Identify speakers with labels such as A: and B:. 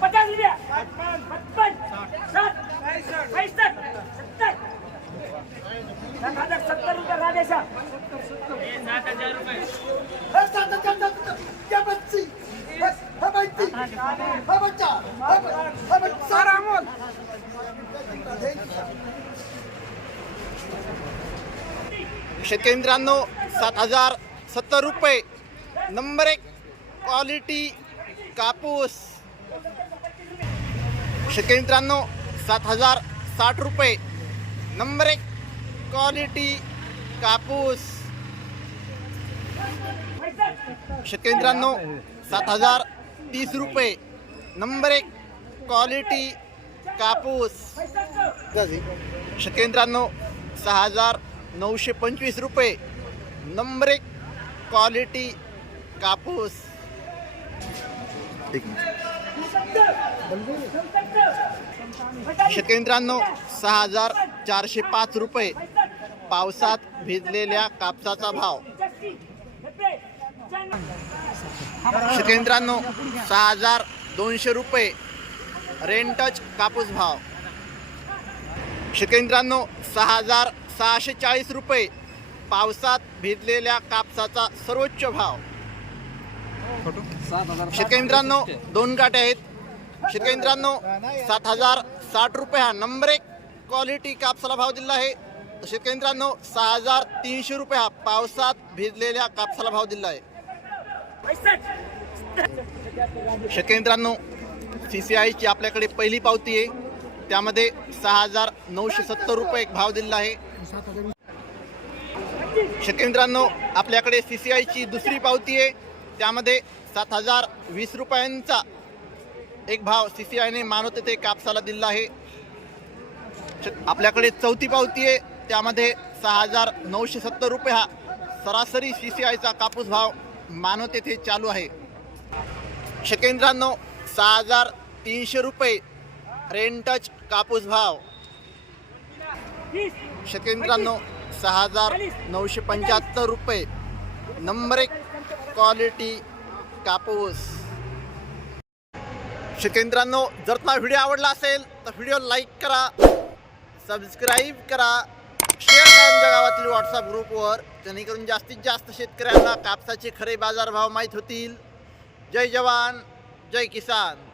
A: पचास रुपया पचपन सात पैसठ सत्तर सात हजार
B: शेतकरी मित्रांनो सात हजार सत्तर रुपये नंबर एक क्वालिटी कापूस. शेतकरी मित्रांनो सात हजार साठ रुपये. नंबर एक क्वालिटी कापूस. शेतकरी मित्रांनो सात हजार तीस रुपये. नंबर एक क्वालिटी कापूस. शेतकरी मित्रांनो सहा हजार नऊशे पंचवीस रुपये. नंबर एक क्वालिटी कापूस. एक शेतकरी मित्रांनो सहा हजार चारशे पाच रुपये पावसात भिजलेल्या कापसाचा भाव. शेतकरी मित्रांनो सहा हजार दोनशे रुपये रेंटच कापूस भाव. शेतकरी मित्रांनो सहा हजार सहाशे चाळीस रुपये पावसात भिजलेल्या कापसाचा सर्वोच्च भाव. शेतकरी मित्रांनो दोन काटे आहेत. शेतकरी मित्रांनो सात हजार साठ रुपये हा नंबर एक क्वालिटी कापसाला भाव दिला आहे. शेतकरी मित्रांनो सहा हजार तीनशे रुपये हा पावसात भिजलेल्या कापसाला भाव दिला आहे. शेतकरी मित्रांनो सी सी आयची आपल्याकडे पहिली पावती आहे. त्यामध्ये सहा हजार नऊशे सत्तर रुपये एक भाव दिलेला आहे. शेतकरी मित्रांनो आपल्याकडे सी सी आयची दुसरी पावती आहे. त्यामध्ये सात हजार वीस रुपयांचा एक भाव सी सी आयने मानव ते कापसाला दिलेला आहे. आपल्याकडे चौथी पावती आहे. त्यामध्ये सहा हजार नऊशे सत्तर रुपये हा सरासरी सी सी आयचा कापूस भाव मानव तेथे चालू आहे. शकेंद्रांनो सहा हजार तीनशे रुपये रेंटच कापूस भाव. शकेंद्रांनो सहा हजार नऊशे पंच्याहत्तर रुपये. नंबर एक क्वालिटी कापूस. शिकेंद्रांनो जर तुम्हाला व्हिडिओ आवडला असेल तर व्हिडिओ लाईक करा सबस्क्राईब करा शेअर करा तुमच्या गावातील व्हॉट्सअप ग्रुपवर जेणेकरून जास्तीत जास्त शेतकऱ्यांना कापसाचे खरे बाजारभाव माहीत होतील. जय जवान जय किसान.